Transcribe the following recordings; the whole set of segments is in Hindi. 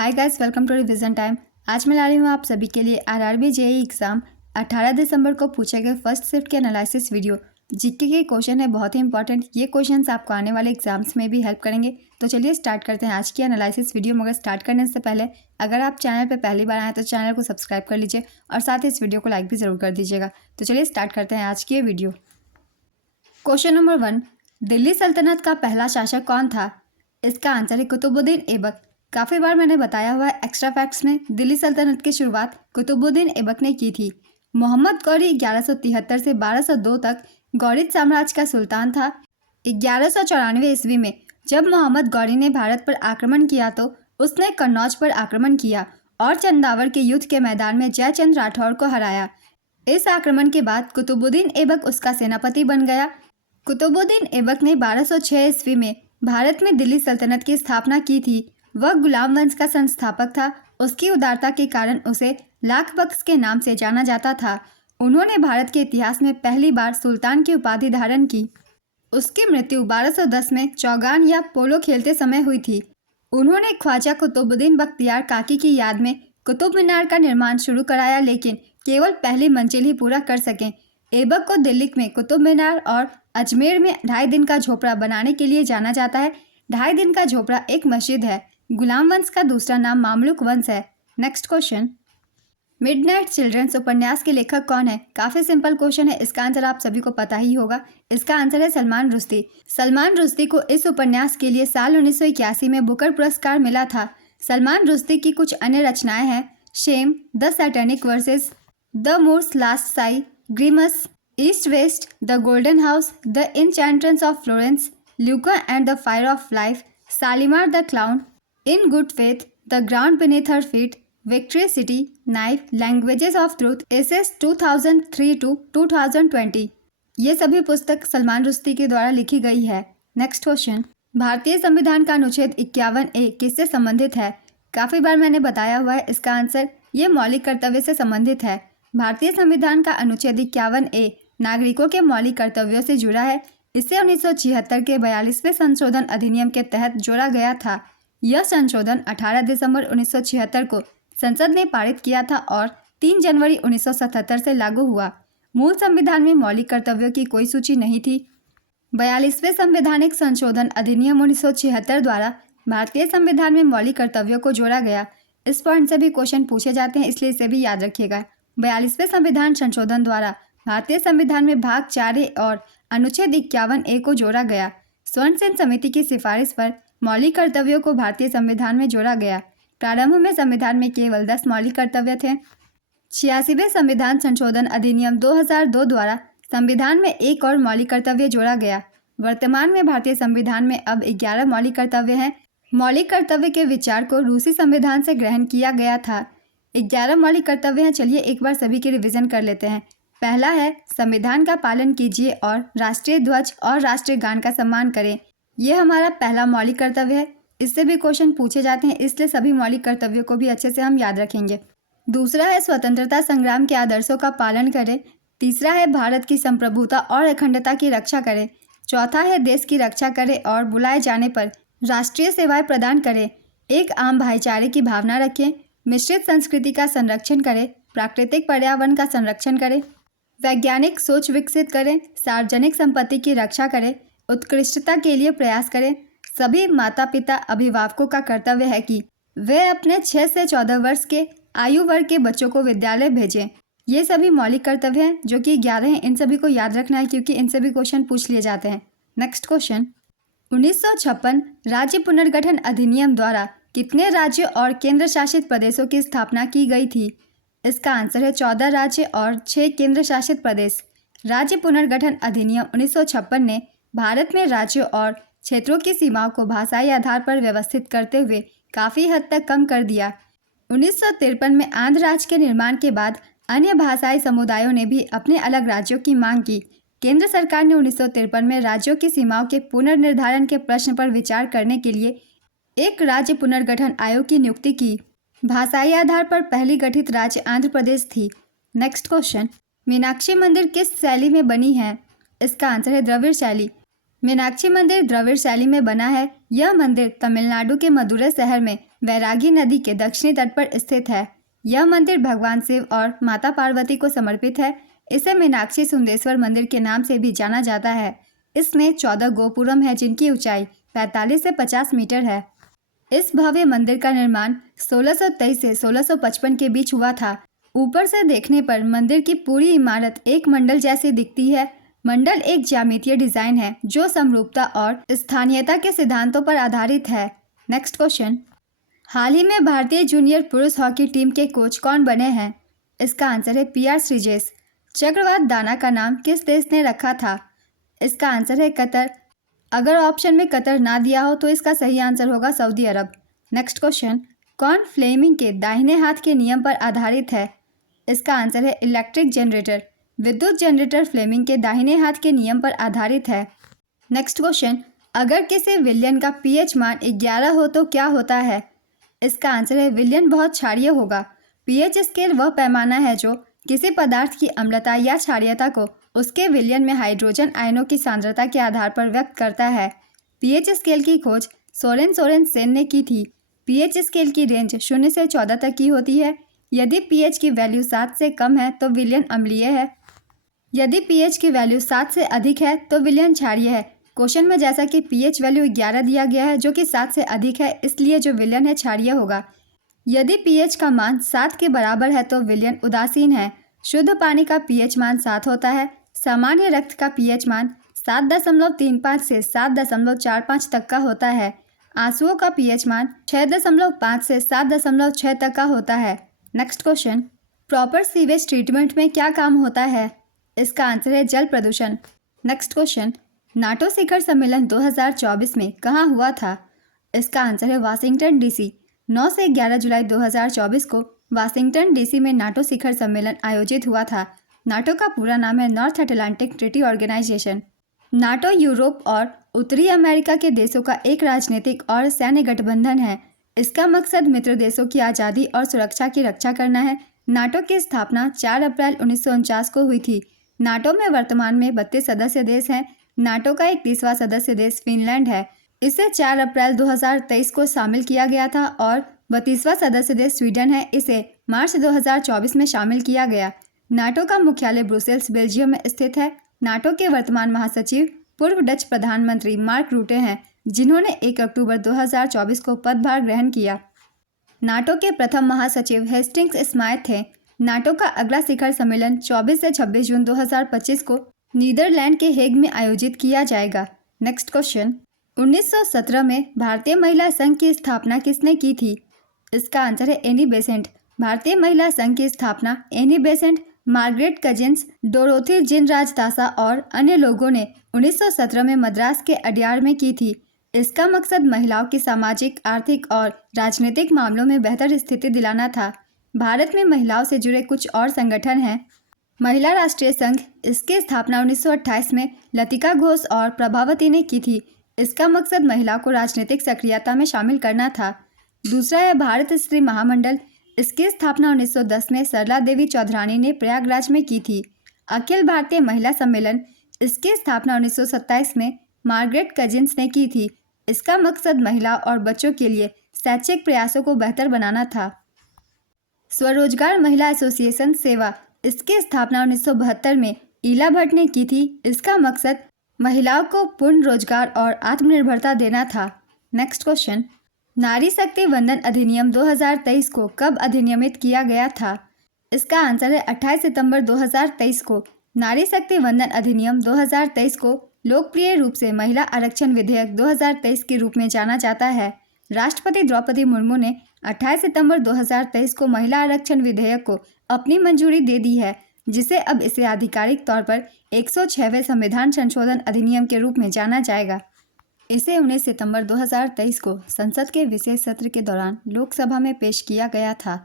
Hi guys, welcome to revision time. आज मैं ला रही हूँ आप सभी के लिए आरआरबी जेईई एग्ज़ाम 18 दिसंबर को पूछे गए फर्स्ट शिफ्ट के एनालिसिस वीडियो। जीके के क्वेश्चन है, बहुत ही इंपॉर्टेंट। ये क्वेश्चंस आपको आने वाले एग्जाम्स में भी हेल्प करेंगे। तो चलिए स्टार्ट करते हैं आज की एनालिसिस वीडियो। मगर स्टार्ट करने से पहले अगर आप चैनल पर पहली बार आए तो चैनल को सब्सक्राइब कर लीजिए और साथ ही इस वीडियो को लाइक भी ज़रूर कर दीजिएगा। तो चलिए स्टार्ट करते हैं आज की ये वीडियो। क्वेश्चन नंबर 1, दिल्ली सल्तनत का पहला शासक कौन था? इसका आंसर है कुतुबुद्दीन ऐबक। काफ़ी बार मैंने बताया हुआ है एक्स्ट्रा फैक्ट्स में, दिल्ली सल्तनत की शुरुआत कुतुबुद्दीन ऐबक ने की थी। मोहम्मद गौरी 1173 से 1202 तक गौरिद साम्राज्य का सुल्तान था। 1194 ईस्वी में जब मोहम्मद गौरी ने भारत पर आक्रमण किया तो उसने कन्नौज पर आक्रमण किया और चंदावर के युद्ध के मैदान में जयचंद राठौर को हराया। इस आक्रमण के बाद कुतुबुद्दीन ऐबक उसका सेनापति बन गया। कुतुबुद्दीन ऐबक ने 1206 ईस्वी में भारत में दिल्ली सल्तनत की स्थापना की थी। वह गुलाम वंश का संस्थापक था। उसकी उदारता के कारण उसे लाख बख्श के नाम से जाना जाता था। उन्होंने भारत के इतिहास में पहली बार सुल्तान की उपाधि धारण की। उसकी मृत्यु 1210 में चौगान या पोलो खेलते समय हुई थी। उन्होंने ख्वाजा कुतुबुद्दीन बख्तियार काकी की याद में कुतुब मीनार का निर्माण शुरू कराया, लेकिन केवल पहली मंजिल ही पूरा कर सके। ऐबक को दिल्ली में कुतुब मीनार और अजमेर में 2.5 दिन का झोपड़ा बनाने के लिए जाना जाता है। 2.5 दिन का झोपड़ा एक मस्जिद है। गुलाम वंश का दूसरा नाम मामलुक वंश है। नेक्स्ट क्वेश्चन, मिडनाइट चिल्ड्रंस उपन्यास के लेखक कौन है? काफ़ी सिंपल क्वेश्चन है, इसका आंसर आप सभी को पता ही होगा। इसका आंसर है सलमान रुश्दी। सलमान रुश्दी को इस उपन्यास के लिए साल 1981 में बुकर पुरस्कार मिला था। सलमान रुश्दी की कुछ अन्य रचनाएं हैं shame, the satanic verses, the Moor's last sigh, Grimus, east west, the golden house, the enchantress of Florence, Luka and the fire of life, Shalimar the clown, in good faith, the ground beneath her feet, victory city, knife, languages of truth, essays 2003 to 2020। ये सभी पुस्तक सलमान रुश्दी के द्वारा लिखी गई है। नेक्स्ट क्वेश्चन, भारतीय संविधान का अनुच्छेद 51A किससे संबंधित है? काफ़ी बार मैंने बताया हुआ है, इसका आंसर ये मौलिक कर्तव्य से संबंधित है। भारतीय संविधान का अनुच्छेद 51A नागरिकों के मौलिक कर्तव्यों से जुड़ा है। इसे 1976 के 42वें संशोधन अधिनियम के तहत जोड़ा गया था। यह संशोधन 18 दिसंबर 1976 को संसद ने पारित किया था और 3 जनवरी 1977 से लागू हुआ। मूल संविधान में मौलिक कर्तव्यों की कोई सूची नहीं थी। 42वें संवैधानिक संशोधन अधिनियम 1976 द्वारा भारतीय संविधान में मौलिक कर्तव्यों को जोड़ा गया। इस पॉइंट से भी क्वेश्चन पूछे जाते हैं, इसलिए इसे भी याद रखिएगा। 42वें संविधान संशोधन द्वारा भारतीय संविधान में भाग 4A और अनुच्छेद 51A को जोड़ा गया। स्वर्ण सेन समिति की सिफारिश पर मौलिक कर्तव्यों को भारतीय संविधान में जोड़ा गया। प्रारंभ में संविधान में केवल 10 मौलिक कर्तव्य थे। 86वें संविधान संशोधन अधिनियम 2002 द्वारा संविधान में एक और मौलिक कर्तव्य जोड़ा गया। वर्तमान में भारतीय संविधान में अब 11 मौलिक कर्तव्य हैं। मौलिक कर्तव्य के विचार को रूसी संविधान से ग्रहण किया गया था। 11 मौलिक कर्तव्य हैं। चलिए एक बार सभी की रिवीजन कर लेते हैं। पहला है, संविधान का पालन कीजिए और राष्ट्रीय ध्वज और राष्ट्रीय गान का सम्मान करें। यह हमारा पहला मौलिक कर्तव्य है। इससे भी क्वेश्चन पूछे जाते हैं, इसलिए सभी मौलिक कर्तव्यों को भी अच्छे से हम याद रखेंगे। दूसरा है, स्वतंत्रता संग्राम के आदर्शों का पालन करें। तीसरा है, भारत की संप्रभुता और अखंडता की रक्षा करें। चौथा है, देश की रक्षा करें और बुलाए जाने पर राष्ट्रीय सेवाएं प्रदान करें। एक आम भाईचारे की भावना रखें। मिश्रित संस्कृति का संरक्षण करें। प्राकृतिक पर्यावरण का संरक्षण करें। वैज्ञानिक सोच विकसित करें। सार्वजनिक संपत्ति की रक्षा करें। उत्कृष्टता के लिए प्रयास करें। सभी माता पिता अभिभावकों का कर्तव्य है कि वे अपने 6 से 14 वर्ष के आयु वर्ग के बच्चों को विद्यालय भेजें। ये सभी मौलिक कर्तव्य हैं, जो कि 11 हैं। इन सभी को याद रखना है क्योंकि इनसे भी क्वेश्चन पूछ लिए जाते हैं। नेक्स्ट क्वेश्चन, 1956 राज्य पुनर्गठन अधिनियम द्वारा कितने राज्यों और केंद्र शासित प्रदेशों की स्थापना की गई थी? इसका आंसर है 14 राज्य और 6 केंद्र शासित प्रदेश। राज्य पुनर्गठन अधिनियम 1956 ने भारत में राज्यों और क्षेत्रों की सीमाओं को भाषाई आधार पर व्यवस्थित करते हुए काफ़ी हद तक कम कर दिया। 1953 में आंध्र राज्य के निर्माण के बाद अन्य भाषाई समुदायों ने भी अपने अलग राज्यों की मांग की। केंद्र सरकार ने 1953 में राज्यों की सीमाओं के पुनर्निर्धारण के प्रश्न पर विचार करने के लिए एक राज्य पुनर्गठन आयोग की नियुक्ति की। भाषाई आधार पर पहली गठित राज्य आंध्र प्रदेश थी। नेक्स्ट क्वेश्चन, मीनाक्षी मंदिर किस शैली में बनी है? इसका आंसर है द्रविड़ शैली। मीनाक्षी मंदिर द्रविड़ शैली में बना है। यह मंदिर तमिलनाडु के मदुरै शहर में वैरागी नदी के दक्षिणी तट पर स्थित है। यह मंदिर भगवान शिव और माता पार्वती को समर्पित है। इसे मीनाक्षी सुंदेश्वर मंदिर के नाम से भी जाना जाता है। इसमें 14 गोपुरम है जिनकी ऊंचाई 45 से 50 मीटर है। इस भव्य मंदिर का निर्माण 1623 से 1655 के बीच हुआ था। ऊपर से देखने पर मंदिर की पूरी इमारत एक मंडल जैसी दिखती है। मंडल एक ज्यामितीय डिजाइन है जो समरूपता और स्थानीयता के सिद्धांतों पर आधारित है। नेक्स्ट क्वेश्चन, हाल ही में भारतीय जूनियर पुरुष हॉकी टीम के कोच कौन बने हैं? इसका आंसर है PR श्रीजेश। चक्रवात दाना का नाम किस देश ने रखा था? इसका आंसर है कतर। अगर ऑप्शन में कतर ना दिया हो तो इसका सही आंसर होगा सऊदी अरब। नेक्स्ट क्वेश्चन, कौन फ्लेमिंग के दाहिने हाथ के नियम पर आधारित है? इसका आंसर है इलेक्ट्रिक जनरेटर। विद्युत जनरेटर फ्लेमिंग के दाहिने हाथ के नियम पर आधारित है। नेक्स्ट क्वेश्चन, अगर किसी विलयन का pH मान 11 हो तो क्या होता है? इसका आंसर है विलयन बहुत क्षारीय होगा। pH स्केल वह पैमाना है जो किसी पदार्थ की अम्लता या क्षारीयता को उसके विलयन में हाइड्रोजन आयनों की सांद्रता के आधार पर व्यक्त करता है। pH स्केल की खोज सोरेन सेन ने की थी। pH स्केल की रेंज 0 से 14 तक की होती है। यदि pH की वैल्यू 7 से कम है तो विलयन अम्लीय है। यदि pH की वैल्यू 7 से अधिक है तो विलयन क्षारीय है। क्वेश्चन में जैसा कि pH वैल्यू 11 दिया गया है जो कि 7 से अधिक है, इसलिए जो विलयन है क्षारीय होगा। यदि pH का मान 7 के बराबर है तो विलयन उदासीन है। शुद्ध पानी का pH मान 7 होता है। सामान्य रक्त का pH मान 7.35 से 7.45 तक का होता है। आंसुओं का pH मान 6.5 से 7.6 तक का होता है। Next question, proper sewage treatment में क्या काम होता है? इसका आंसर है जल प्रदूषण। नेक्स्ट क्वेश्चन, नाटो शिखर सम्मेलन 2024 में कहाँ हुआ था? इसका आंसर है वाशिंगटन DC। 9 से 11 जुलाई 2024 को वाशिंगटन DC में नाटो शिखर सम्मेलन आयोजित हुआ था। नाटो का पूरा नाम है North Atlantic Treaty Organization. NATO Europe और उत्तरी अमेरिका के देशों का एक राजनीतिक और सैन्य गठबंधन है। इसका मकसद मित्र देशों की आज़ादी और सुरक्षा की रक्षा करना है। नाटो की स्थापना 4 अप्रैल 1949 को हुई थी। नाटो में वर्तमान में 32 सदस्य देश हैं। नाटो का 31वां सदस्य देश फिनलैंड है। इसे 4 अप्रैल 2023 को शामिल किया गया था और 32वां सदस्य देश स्वीडन है। इसे मार्च 2024 में शामिल किया गया। नाटो का मुख्यालय ब्रुसेल्स बेल्जियम में स्थित है। नाटो के वर्तमान महासचिव पूर्व डच प्रधानमंत्री मार्क रूटे हैं, जिन्होंने 1 अक्टूबर 2024 को पदभार ग्रहण किया। नाटो के प्रथम महासचिव हेस्टिंग्स स्माइथ थे। नाटो का अगला शिखर सम्मेलन 24 से 26 जून 2025 को नीदरलैंड के हेग में आयोजित किया जाएगा। नेक्स्ट क्वेश्चन, 1917 में भारतीय महिला संघ की स्थापना किसने की थी? इसका आंसर है एनी बेसेंट। भारतीय महिला संघ की स्थापना Annie Besant, Margaret Cousins, Dorothy Jinarajadasa और अन्य लोगों ने 1917 में मद्रास के अडयार में की थी। इसका मकसद महिलाओं की सामाजिक, आर्थिक और राजनीतिक मामलों में बेहतर स्थिति दिलाना था। भारत में महिलाओं से जुड़े कुछ और संगठन हैं। महिला राष्ट्रीय संघ, इसकी स्थापना 1928 में लतिका घोष और प्रभावती ने की थी। इसका मकसद महिलाओं को राजनीतिक सक्रियता में शामिल करना था। दूसरा है भारत स्त्री महामंडल। इसकी स्थापना 1910 में सरला देवी चौधरानी ने प्रयागराज में की थी। अखिल भारतीय महिला सम्मेलन, इसकी स्थापना 1927 में मार्गरेट कजिन्स ने की थी। इसका मकसद महिला और बच्चों के लिए शैक्षिक प्रयासों को बेहतर बनाना था। स्वरोजगार महिला एसोसिएशन सेवा, इसकी स्थापना 1972 में ईला भट्ट ने की थी। इसका मकसद महिलाओं को पूर्ण रोजगार और आत्मनिर्भरता देना था। नेक्स्ट क्वेश्चन, नारी शक्ति वंदन अधिनियम 2023 को कब अधिनियमित किया गया था? इसका आंसर है 28 सितंबर 2023 को। नारी शक्ति वंदन अधिनियम 2023 को लोकप्रिय रूप से महिला आरक्षण विधेयक 2023 के रूप में जाना जाता है। राष्ट्रपति द्रौपदी मुर्मू ने 28 सितंबर 2023 को महिला आरक्षण विधेयक को अपनी मंजूरी दे दी है, जिसे अब इसे आधिकारिक तौर पर 106वें संविधान संशोधन अधिनियम के रूप में जाना जाएगा। इसे 19 सितंबर 2023 को संसद के विशेष सत्र के दौरान लोकसभा में पेश किया गया था।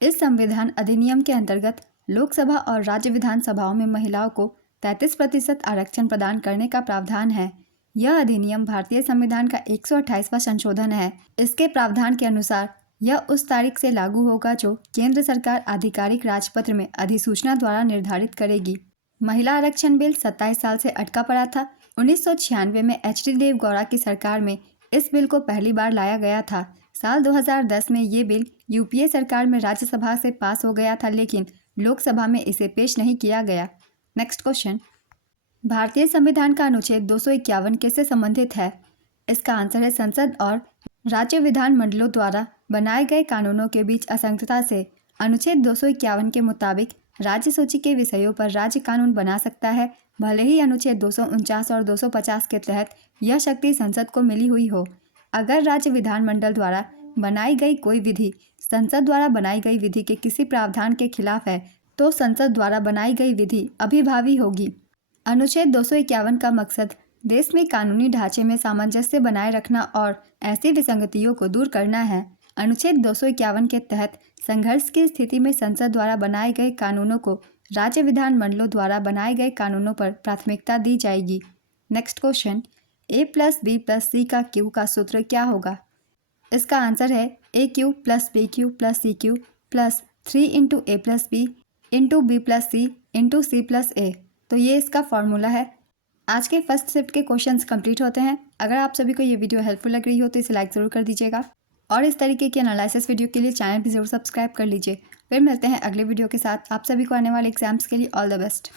इस संविधान अधिनियम के अंतर्गत लोकसभा और राज्य विधानसभाओं में महिलाओं को 33% आरक्षण प्रदान करने का प्रावधान है। यह अधिनियम भारतीय संविधान का 128वां संशोधन है। इसके प्रावधान के अनुसार यह उस तारीख से लागू होगा जो केंद्र सरकार आधिकारिक राजपत्र में अधिसूचना द्वारा निर्धारित करेगी। महिला आरक्षण बिल 27 साल से अटका पड़ा था। 1996 में HD देवगौड़ा की सरकार में इस बिल को पहली बार लाया गया था। साल 2010 में ये बिल यूपीए सरकार में राज्यसभा से पास हो गया था, लेकिन लोकसभा में इसे पेश नहीं किया गया। नेक्स्ट क्वेश्चन, भारतीय संविधान का अनुच्छेद 251 किससे संबंधित है? इसका आंसर है संसद और राज्य विधान मंडलों द्वारा बनाए गए कानूनों के बीच असंगतता से। अनुच्छेद 251 के मुताबिक राज्य सूची के विषयों पर राज्य कानून बना सकता है, भले ही अनुच्छेद 249 और 250 के तहत यह शक्ति संसद को मिली हुई हो। अगर राज्य विधानमंडल द्वारा बनाई गई कोई विधि संसद द्वारा बनाई गई विधि के किसी प्रावधान के खिलाफ है, तो संसद द्वारा बनाई गई विधि अभिभावी होगी। अनुच्छेद 251 का मकसद देश में कानूनी ढांचे में सामंजस्य बनाए रखना और ऐसी विसंगतियों को दूर करना है। अनुच्छेद 251 के तहत संघर्ष की स्थिति में संसद द्वारा बनाए गए कानूनों को राज्य विधान मंडलों द्वारा बनाए गए कानूनों पर प्राथमिकता दी जाएगी। नेक्स्ट क्वेश्चन, a+b+c का q का सूत्र क्या होगा? इसका आंसर है AQ + BQ + CQ + 3 × a + b × b + c × c + a। तो ये इसका फॉर्मूला है। आज के फर्स्ट शिफ्ट के क्वेश्चंस कंप्लीट होते हैं। अगर आप सभी को ये वीडियो हेल्पफुल लग रही हो तो इसे लाइक ज़रूर कर दीजिएगा और इस तरीके की एनालिसिस वीडियो के लिए चैनल भी ज़रूर सब्सक्राइब कर लीजिए। फिर मिलते हैं अगले वीडियो के साथ। आप सभी को आने वाले एग्जाम्स के लिए ऑल द बेस्ट।